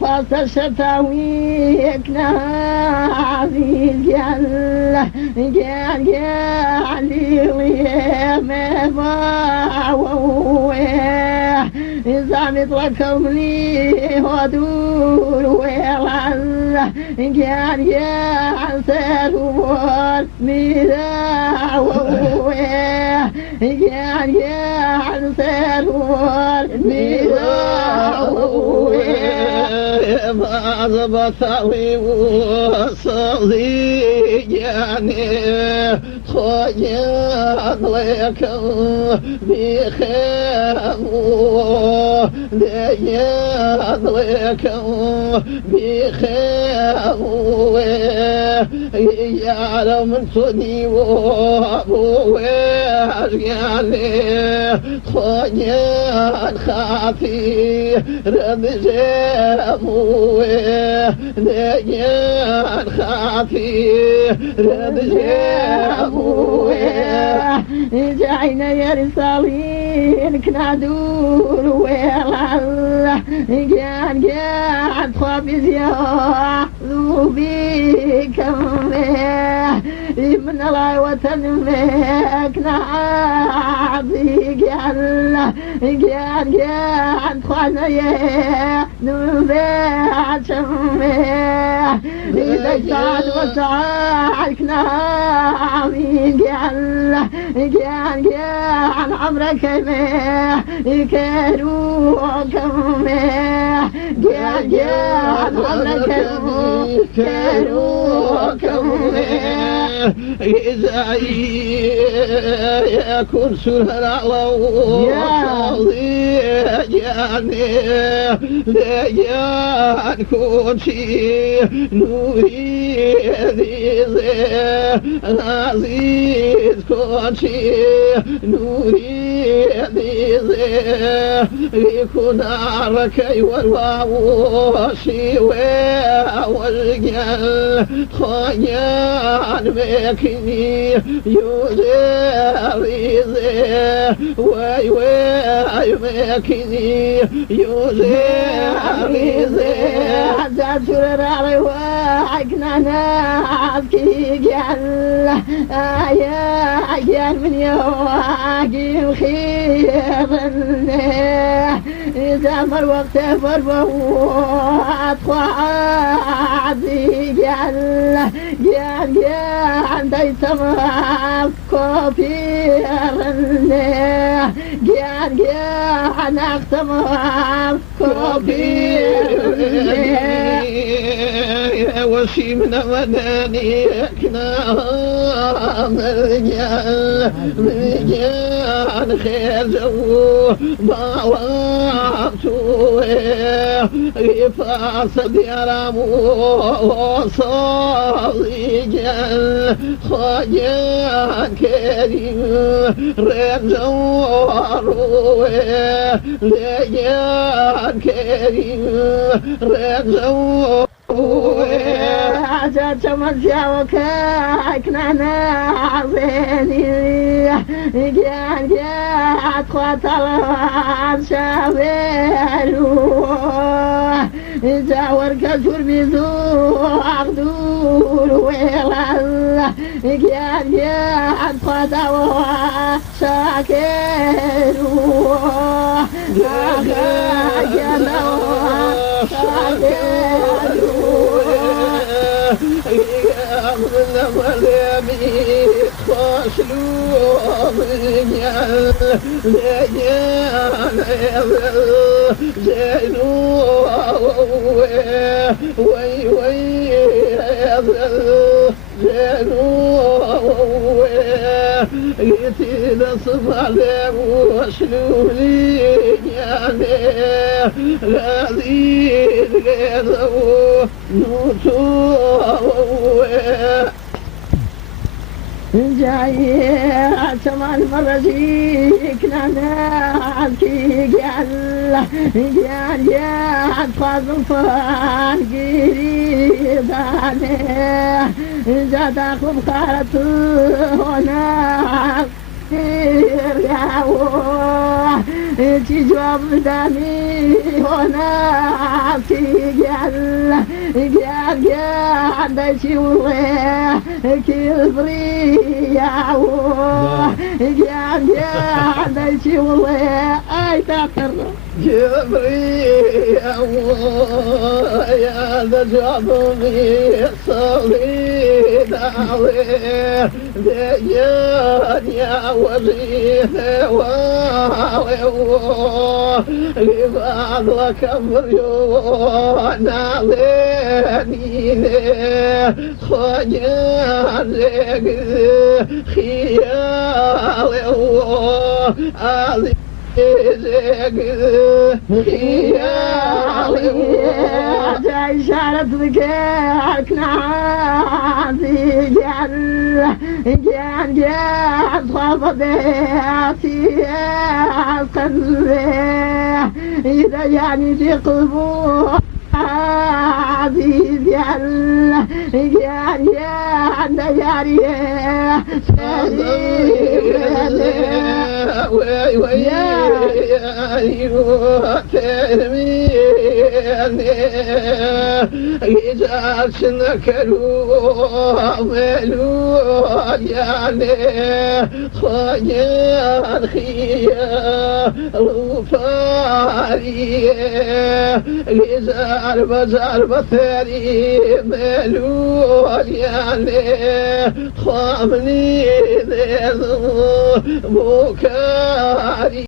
فاصل الشتاوي عزيز قال لي ما باوه زعمت لكم لي ودور ويلا قال يا سلوان ميراوه قال يا سلوان ميراوه ما زبطاوي وصلي يعني خيان لكم بخامو ديان لكم بخامو يعلم صدي وابو يعني خيان خافي رمزامو ديان خافي رمزامو جعينا يا رسالين كنادور ويلا قاعد خابز يا ذوبيكم من الله وتنمك نعطيك قاعد خوانا يا نبات شمه إذا سعد وسعالك نعمين قال عمرك ما كانوكم قال عمرك كانوكم إذا يكون سهل على يعني ليان كونشي نوري عزيز كونشي نوري يكون عركي والواوشي والجل خيان مكني يوزي وي مكني يوزي حتى ترى وعقنا نعطي قال يا من يواقي خير إذا ما الوقت فربه أطوعي قال دي سمع كوفي قال نختم كوفي وشي من مدانيكنا مرجان خير جو باواتوه فاسد يرامو صالجان خاجان كريم رجوروه لجان كريم رجوروه عجت مزياوك عكنانا عزيني قاعد خاطر شابيرو جاور كسر بيزو عقدور ويلا قاعد خاطر شاكيرو يتينا صفع له وشلولي يعني غادي غيره نوتو جاي عتمان مرجيك نعطي قال يا فاضل فاقيري داني جات أخذ خارته هنا يا تجواب داني هنا تيجال قال قال شي والله كل بريا قال قال شي والله اي تاخر جبريل يا ذا جابني صليت عليه ديان يا وزير لفضلك بريون عليني خجان لك خيالي جاي شارت ذكرك نعاتي جان صافدياتي قلبي إذا يعني في قلبه عزيز يا دياري زربة ثاني ملول يعني خامني ذي بكاري